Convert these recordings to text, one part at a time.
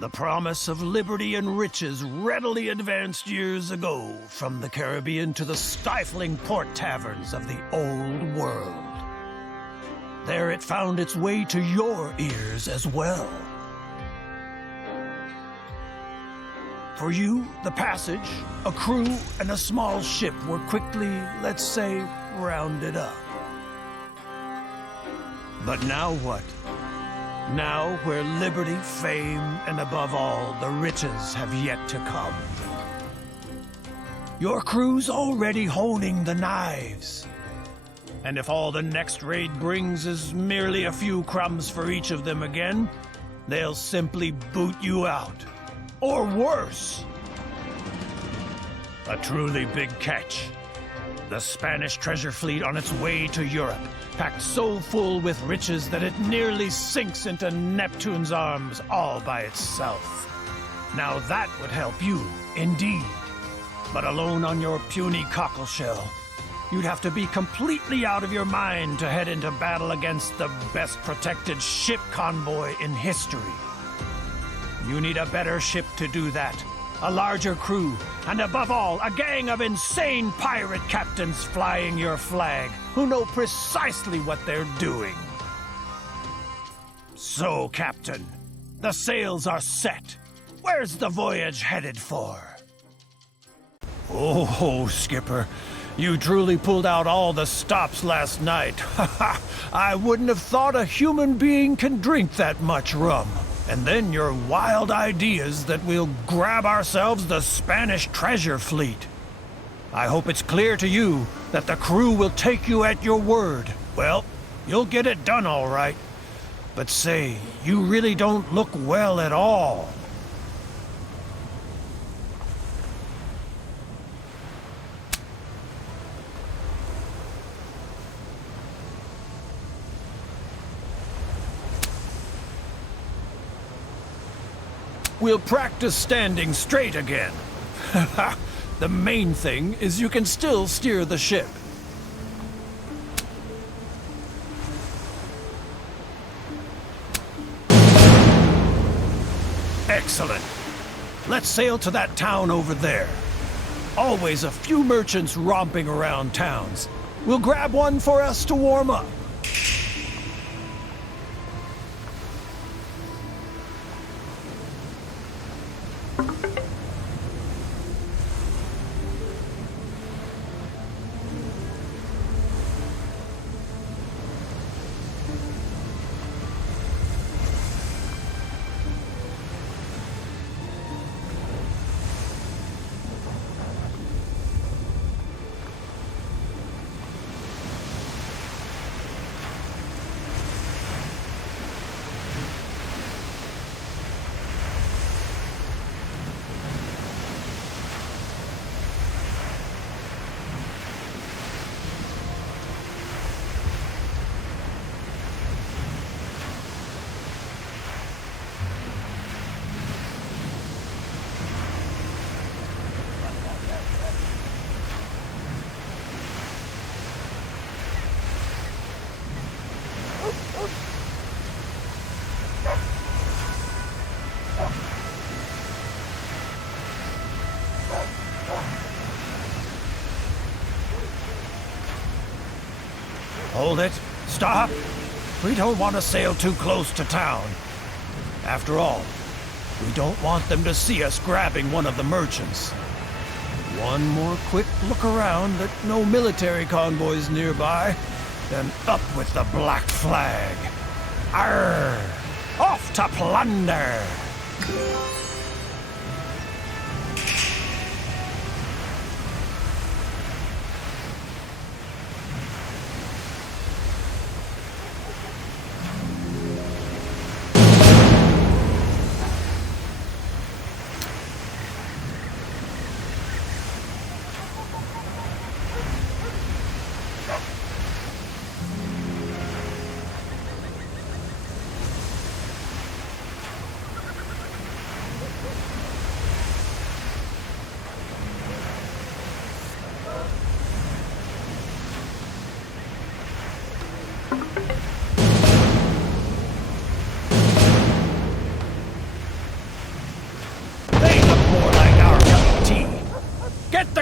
The promise of liberty and riches readily advanced years ago from the Caribbean to the stifling port taverns of the Old World. There it found its way to your ears as well. For you, the passage, a crew, and a small ship were quickly, let's say, rounded up. But now what? Now, where liberty, fame, and above all, the riches have yet to come. Your crew's already honing the knives. And if all the next raid brings is merely a few crumbs for each of them again, they'll simply boot you out. Or worse. A truly big catch. The Spanish treasure fleet on its way to Europe, packed so full with riches that it nearly sinks into Neptune's arms all by itself. Now that would help you, indeed. But alone on your puny cockleshell, you'd have to be completely out of your mind to head into battle against the best protected ship convoy in history. You need a better ship to do that. A larger crew, and above all, a gang of insane pirate captains flying your flag, who know precisely what they're doing. So, Captain, the sails are set. Where's the voyage headed for? Oh, Skipper, you truly pulled out all the stops last night. I wouldn't have thought a human being can drink that much rum. And then your wild ideas that we'll grab ourselves the Spanish treasure fleet. I hope it's clear to you that the crew will take you at your word. Well, you'll get it done all right. But say, you really don't look well at all. We'll practice standing straight again. The main thing is you can still steer the ship. Excellent. Let's sail to that town over there. Always a few merchants romping around towns. We'll grab one for us to warm up. Hold it. Stop. We don't want to sail too close to town. After all, we don't want them to see us grabbing one of the merchants. One more quick look around at no military convoys nearby, then up with the black flag. Arr! Off to plunder!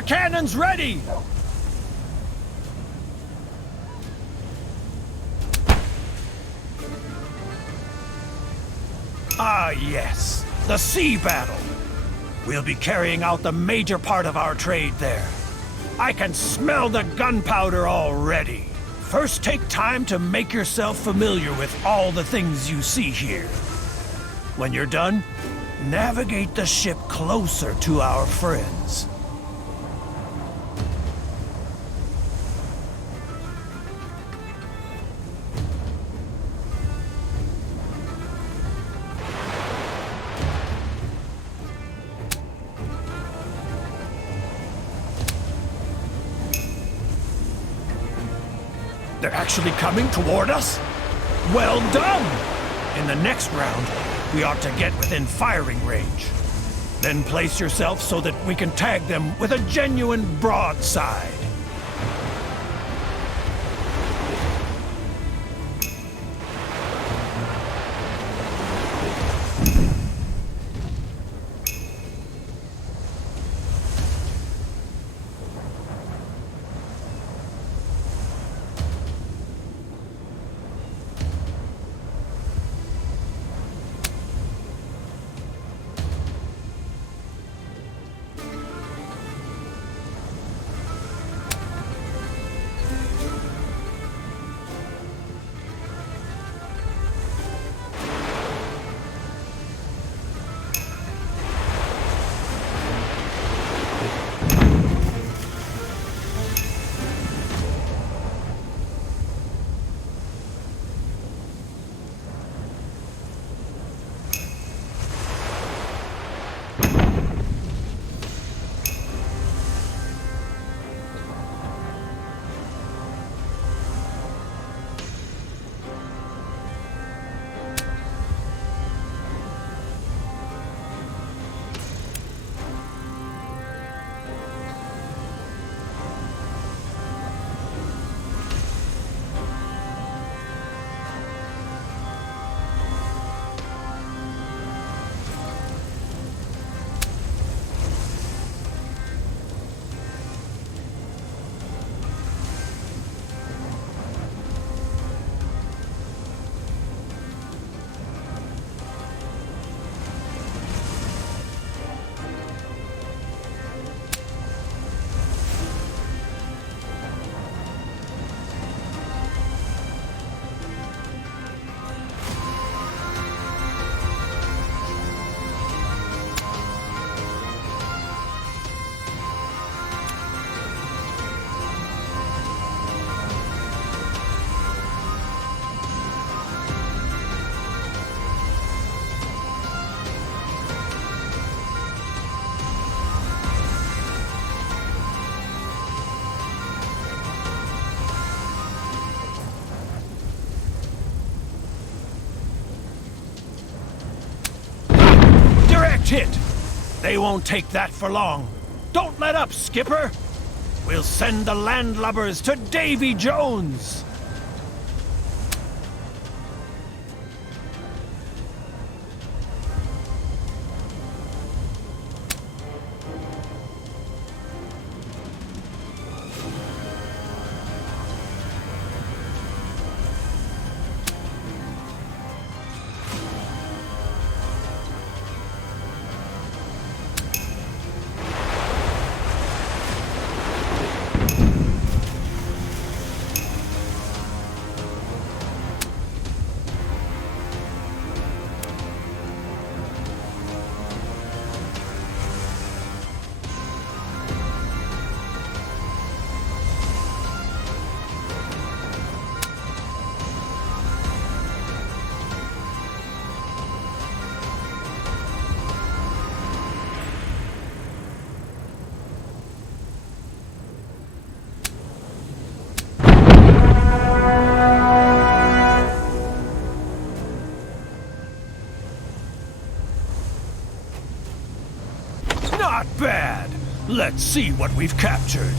cannons ready! Ah, yes. The sea battle. We'll be carrying out the major part of our trade there. I can smell the gunpowder already. First, take time to make yourself familiar with all the things you see here. When you're done, navigate the ship closer to our friends. They're actually coming toward us? Well done! In the next round, we ought to get within firing range. Then place yourself so that we can tag them with a genuine broadside. Hit! They won't take that for long. Don't let up, Skipper! We'll send the landlubbers to Davy Jones! Not bad! Let's see what we've captured.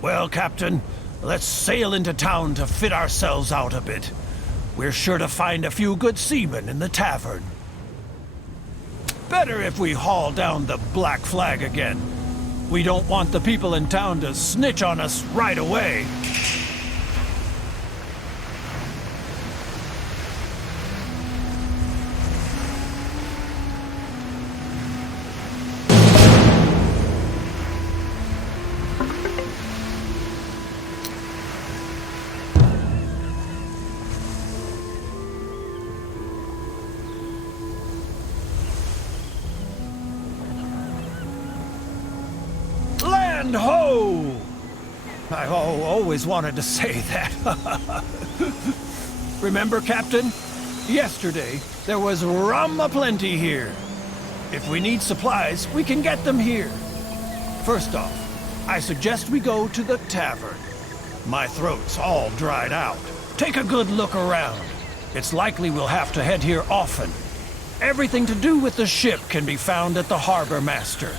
Well, Captain, let's sail into town to fit ourselves out a bit. We're sure to find a few good seamen in the tavern. Better if we haul down the black flag again. We don't want the people in town to snitch on us right away. And ho! I've always wanted to say that. Remember, Captain? Yesterday, there was rum aplenty here. If we need supplies, we can get them here. First off, I suggest we go to the tavern. My throat's all dried out. Take a good look around. It's likely we'll have to head here often. Everything to do with the ship can be found at the harbor master.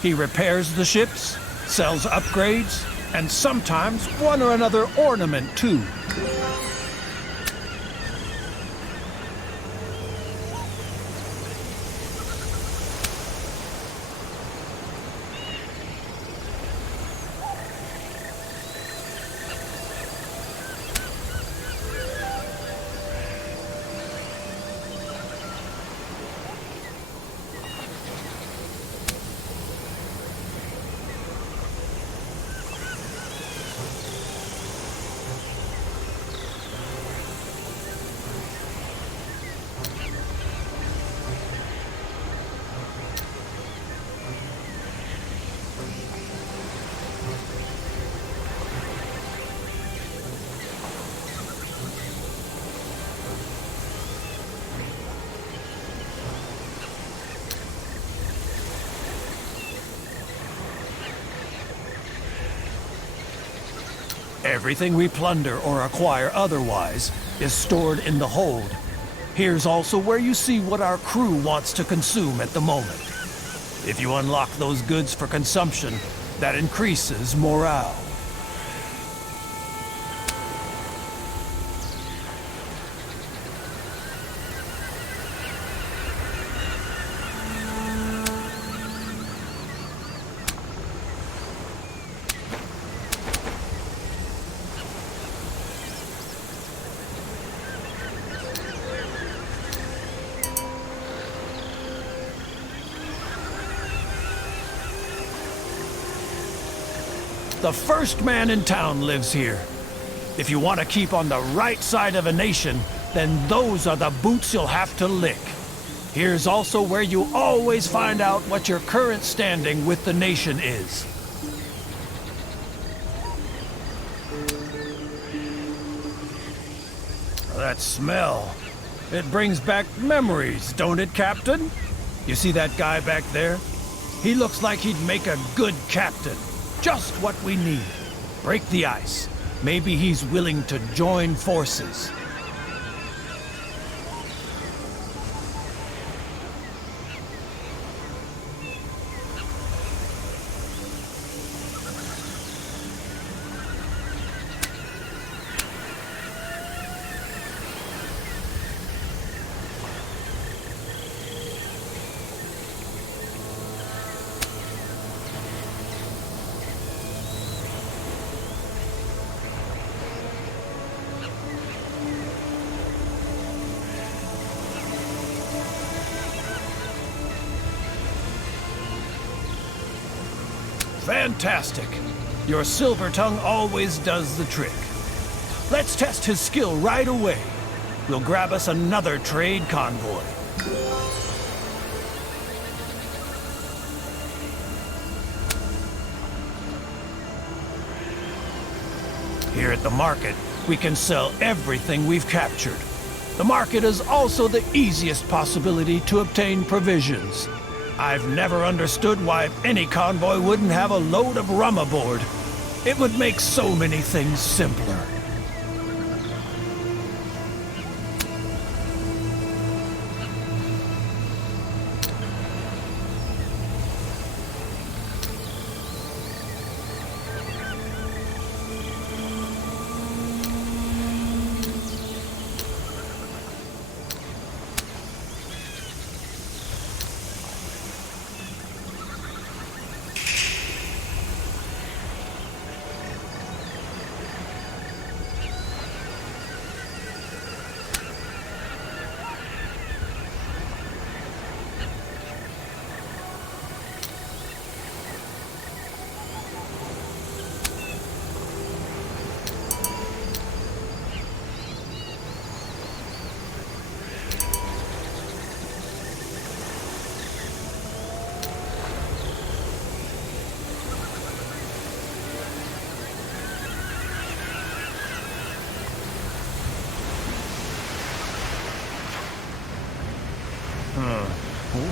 He repairs the ships, sells upgrades, and sometimes one or another ornament, too. Everything we plunder or acquire otherwise is stored in the hold. Here's also where you see what our crew wants to consume at the moment. If you unlock those goods for consumption, that increases morale. The first man in town lives here. If you want to keep on the right side of a nation, then those are the boots you'll have to lick. Here's also where you always find out what your current standing with the nation is. That smell. It brings back memories, don't it, Captain? You see that guy back there? He looks like he'd make a good captain. Just what we need. Break the ice. Maybe he's willing to join forces. Fantastic. Your silver tongue always does the trick. Let's test his skill right away. We'll grab us another trade convoy. Here at the market, we can sell everything we've captured. The market is also the easiest possibility to obtain provisions. I've never understood why any convoy wouldn't have a load of rum aboard. It would make so many things simpler.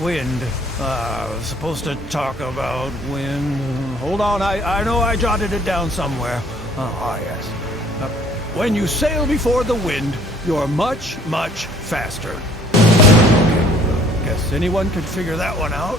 wind. I was supposed to talk about wind. Hold on, I know I jotted it down somewhere. Yes. When you sail before the wind, you're much, much faster. Okay, guess anyone could figure that one out.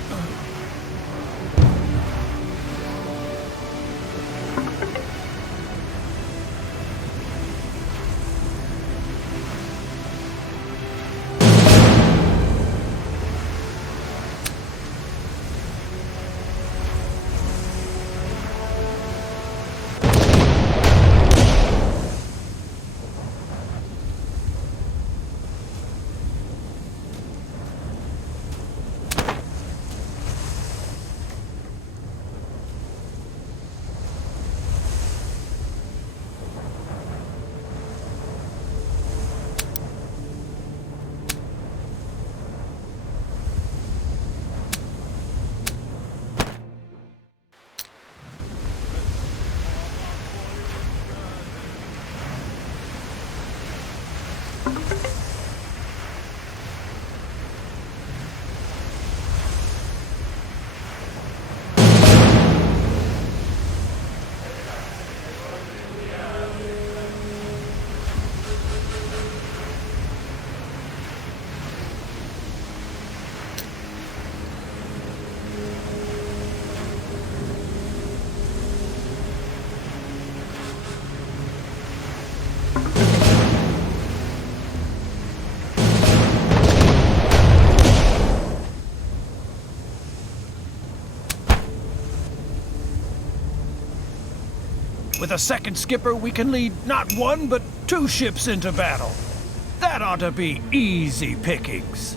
With a second skipper, we can lead not one, but 2 ships into battle. That ought to be easy pickings.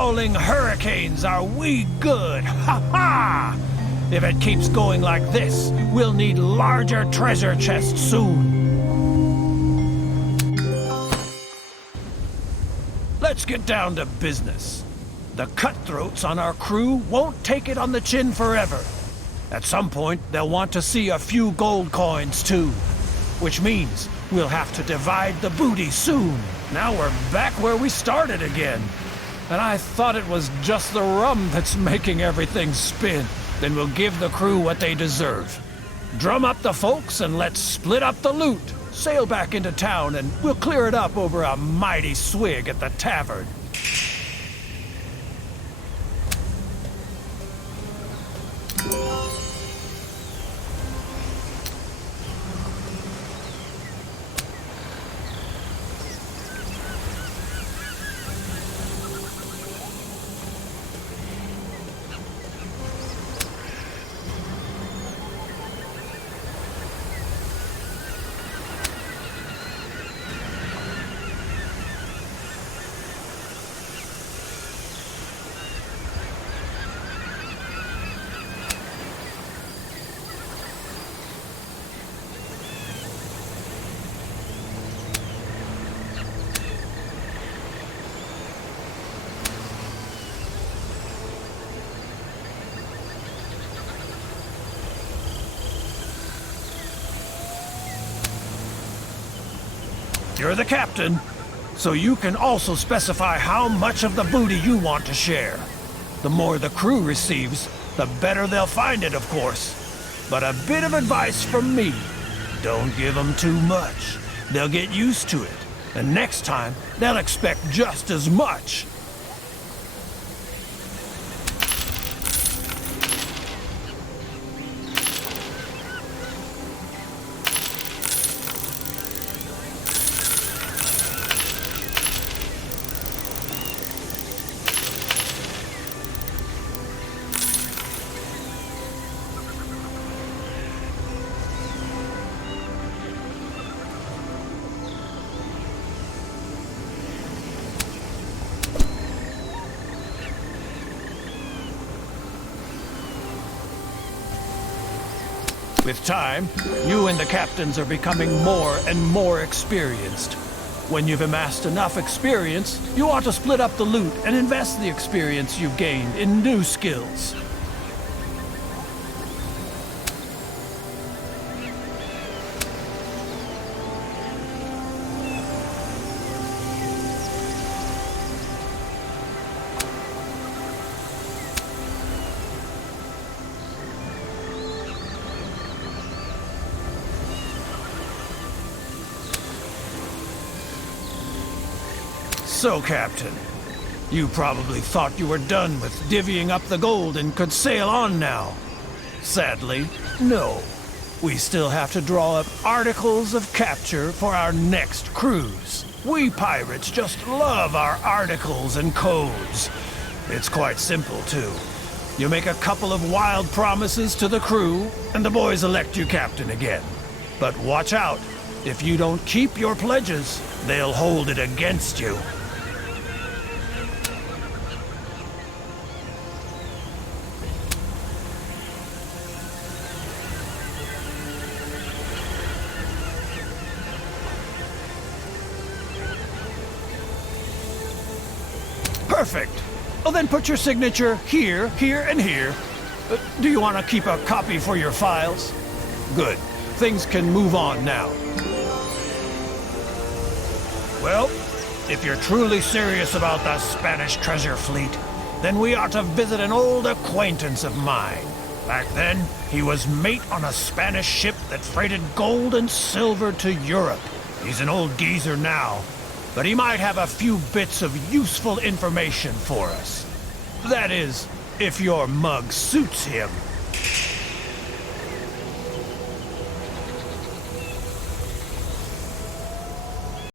howling hurricanes are we good. Ha ha! If it keeps going like this, we'll need larger treasure chests soon. Let's get down to business. The cutthroats on our crew won't take it on the chin forever. At some point, they'll want to see a few gold coins too. Which means we'll have to divide the booty soon. Now we're back where we started again. And I thought it was just the rum that's making everything spin. Then we'll give the crew what they deserve. Drum up the folks and let's split up the loot. Sail back into town and we'll clear it up over a mighty swig at the tavern. You're the captain, so you can also specify how much of the booty you want to share. The more the crew receives, the better they'll find it, of course. But a bit of advice from me. Don't give them too much. They'll get used to it, and next time, they'll expect just as much. With time, you and the captains are becoming more and more experienced. When you've amassed enough experience, you ought to split up the loot and invest the experience you've gained in new skills. So, Captain, you probably thought you were done with divvying up the gold and could sail on now. Sadly, no. We still have to draw up articles of capture for our next cruise. We pirates just love our articles and codes. It's quite simple, too. You make a couple of wild promises to the crew, and the boys elect you captain again. But watch out. If you don't keep your pledges, they'll hold it against you. Perfect. Well, then put your signature here, here, and here. Do you want to keep a copy for your files? Good. Things can move on now. Well, if you're truly serious about the Spanish treasure fleet, then we ought to visit an old acquaintance of mine. Back then, he was mate on a Spanish ship that freighted gold and silver to Europe. He's an old geezer now, but he might have a few bits of useful information for us. That is, if your mug suits him.